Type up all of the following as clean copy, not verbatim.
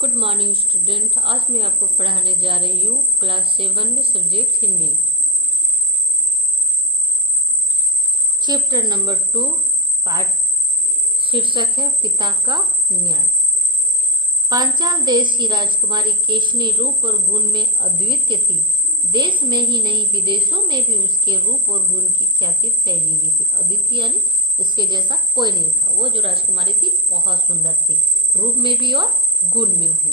Good morning student. आज मैं आपको पढ़ाने जा रही हूँ क्लास 7 में subject Hindi, chapter number 2, part शीर्षक है पिता का न्याय। पांचाल देश की राजकुमारी केशनी रूप और गुण में अद्वितीय थी। देश में ही नहीं विदेशों में भी उसके रूप और गुण की ख्याति फैली हुई थी। अद्वितीय यानी उसके जैसा कोई नहीं था। वो जो राजकुमारी थी बहुत सुंदर थी, रूप में भी और गुण में भी।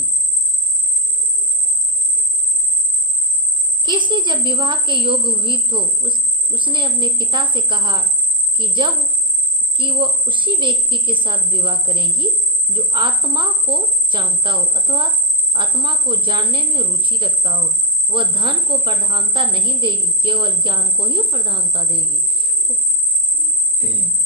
केशनी जब विवाह के योग्य हुई तो उसने अपने पिता से कहा कि वो उसी व्यक्ति के साथ विवाह करेगी जो आत्मा को जानता हो अथवा आत्मा को जानने में रुचि रखता हो। वह धन को प्रधानता नहीं देगी, केवल ज्ञान को ही प्रधानता देगी।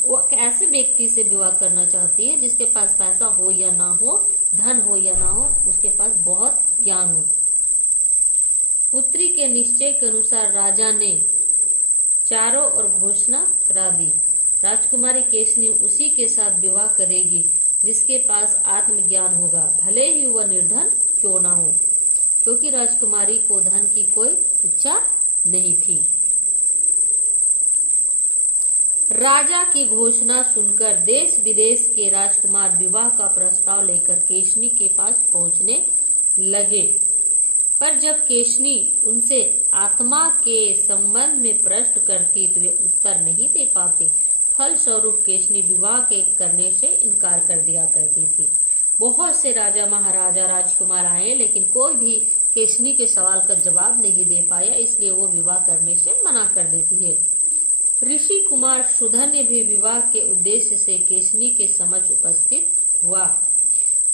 वो ऐसे व्यक्ति से विवाह करना चाहती है जिसके पास पैसा हो या ना हो, धन हो या ना हो, उसके पास बहुत ज्ञान हो। पुत्री के निश्चय के अनुसार राजा ने चारों ओर घोषणा करा दी। राजकुमारी केशनी उसी के साथ विवाह करेगी जिसके पास आत्मज्ञान होगा, भले ही वह निर्धन क्यों ना हो, क्योंकि राजकुमारी को धन की कोई इच्छा नहीं थी। राजा की घोषणा सुनकर देश विदेश के राजकुमार विवाह का प्रस्ताव लेकर केशनी के पास पहुंचने लगे, पर जब केशनी उनसे आत्मा के संबंध में प्रश्न करती तो वे उत्तर नहीं दे पाते। फलस्वरूप केशनी विवाह के करने से इनकार कर दिया करती थी। बहुत से राजा महाराजा राजकुमार आए, लेकिन कोई भी केशनी के सवाल का जवाब नहीं दे पाया, इसलिए वो विवाह करने से मना कर देती है। ऋषि कुमार सुधन्य भी विवाह के उद्देश्य से केशनी के समक्ष उपस्थित हुआ।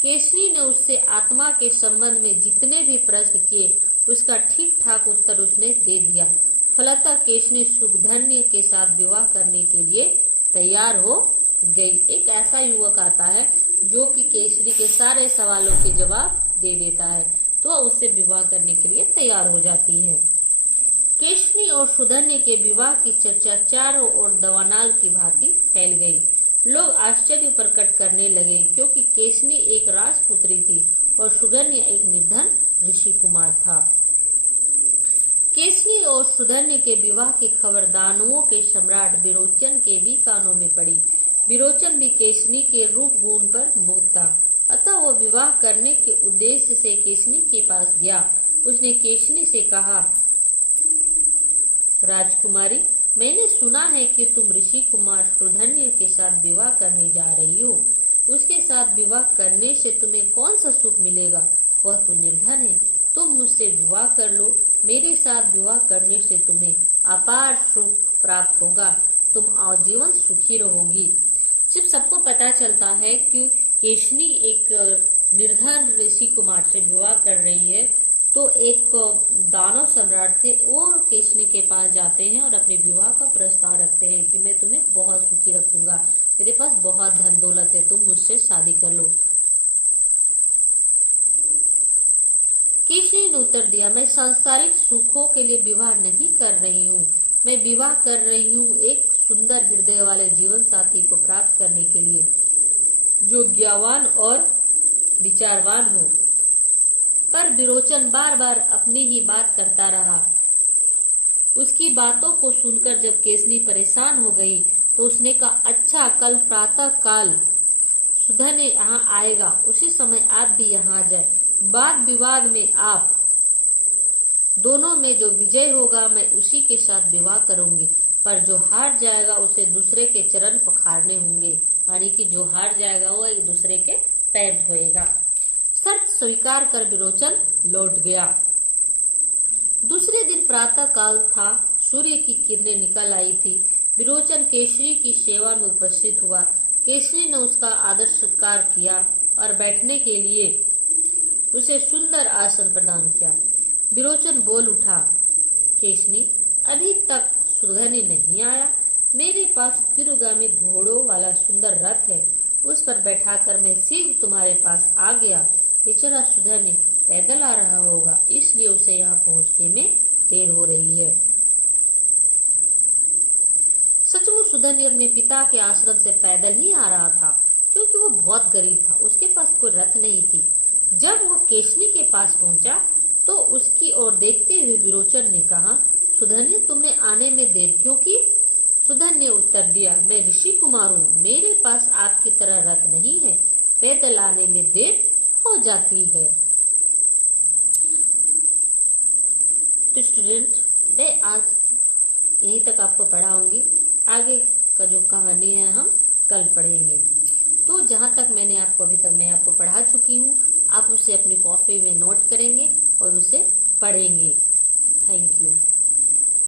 केशनी ने उससे आत्मा के संबंध में जितने भी प्रश्न किए उसका ठीक ठाक उत्तर उसने दे दिया। फलतः केशनी सुधन्य के साथ विवाह करने के लिए तैयार हो गई। एक ऐसा युवक आता है जो कि केशनी के सारे सवालों के जवाब दे देता है, तो उससे विवाह करने के लिए तैयार हो जाती है। केशनी और सुधन्य के विवाह की चर्चा चारों ओर दवानाल की भांति फैल गई। लोग आश्चर्य प्रकट करने लगे, क्योंकि केशनी एक राजपुत्री थी और सुधन्य एक निर्धन ऋषि कुमार था। केशनी और सुधन्य के विवाह की खबर दानवों के सम्राट विरोचन के भी कानों में पड़ी। विरोचन भी केशनी के रूप गुण पर मुग्ध था, अतः वो विवाह करने के उद्देश्य से केशनी के पास गया। उसने केशनी से कहा, राजकुमारी, मैंने सुना है कि तुम ऋषि कुमार सुधन्य के साथ विवाह करने जा रही हो। उसके साथ विवाह करने से तुम्हें कौन सा सुख मिलेगा? वह तो निर्धन है। तुम मुझसे विवाह कर लो। मेरे साथ विवाह करने से तुम्हें अपार सुख प्राप्त होगा, तुम आजीवन सुखी रहोगी। जब सबको पता चलता है कि केशनी एक निर्धन ऋषि कुमार से विवाह कर रही है, तो एक दानव सम्राट थे, वो केशनी के पास जाते हैं और अपने विवाह का प्रस्ताव रखते हैं कि मैं तुम्हें बहुत सुखी रखूंगा, मेरे पास बहुत धन दौलत है, तुम मुझसे शादी कर लो। केशनी ने उत्तर दिया, मैं सांसारिक सुखों के लिए विवाह नहीं कर रही हूँ, मैं विवाह कर रही हूँ एक सुंदर हृदय वाले जीवन साथी को प्राप्त करने के लिए, जो ज्ञानवान और विचारवान हो। पर विरोचन बार बार अपनी ही बात करता रहा। उसकी बातों को सुनकर जब केशनी परेशान हो गई तो उसने कहा, अच्छा, कल प्रातः काल सुधन्य यहाँ आएगा, उसी समय आप भी यहाँ आ जाए। वाद विवाद में आप दोनों में जो विजय होगा मैं उसी के साथ विवाह करूंगी, पर जो हार जाएगा उसे दूसरे के चरण पखारने होंगे, यानी कि जो हार जाएगा वो एक दूसरे के पैर धोएगा। शर्त स्वीकार कर विरोचन लौट गया। दूसरे दिन प्रातः काल था, सूर्य की किरणें निकल आई थी। विरोचन केशनी की सेवा में उपस्थित हुआ। केशनी ने उसका आदर सत्कार किया और बैठने के लिए उसे सुंदर आसन प्रदान किया। विरोचन बोल उठा, केशनी, अभी तक सुधन्य नहीं आया। मेरे पास तीव्रगामी घोड़ों वाला सुंदर रथ है, उस पर बैठाकर मैं शीघ्र तुम्हारे पास आ गया। बेचारा सुधन्य पैदल आ रहा होगा, इसलिए उसे यहाँ पहुँचने में देर हो रही है। सचमुच सुधन्य अपने पिता के आश्रम से पैदल ही आ रहा था, क्योंकि वो बहुत गरीब था, उसके पास कोई रथ नहीं थी। जब वह केशनी के पास पहुंचा तो उसकी ओर देखते हुए विरोचन ने कहा, सुधन्य, तुमने आने में देर क्यों की? सुधन ने उत्तर दिया, मैं ऋषि कुमार हूँ, मेरे पास आपकी तरह रथ नहीं है, पैदल आने में देर हो जाती है। तो स्टूडेंट, मैं आज यहीं तक आपको पढ़ाऊंगी, आगे का जो कहानी है हम कल पढ़ेंगे। तो जहाँ तक मैंने आपको अभी तक मैं आपको पढ़ा चुकी हूँ, आप उसे अपनी कॉपी में नोट करेंगे और उसे पढ़ेंगे। Thank you.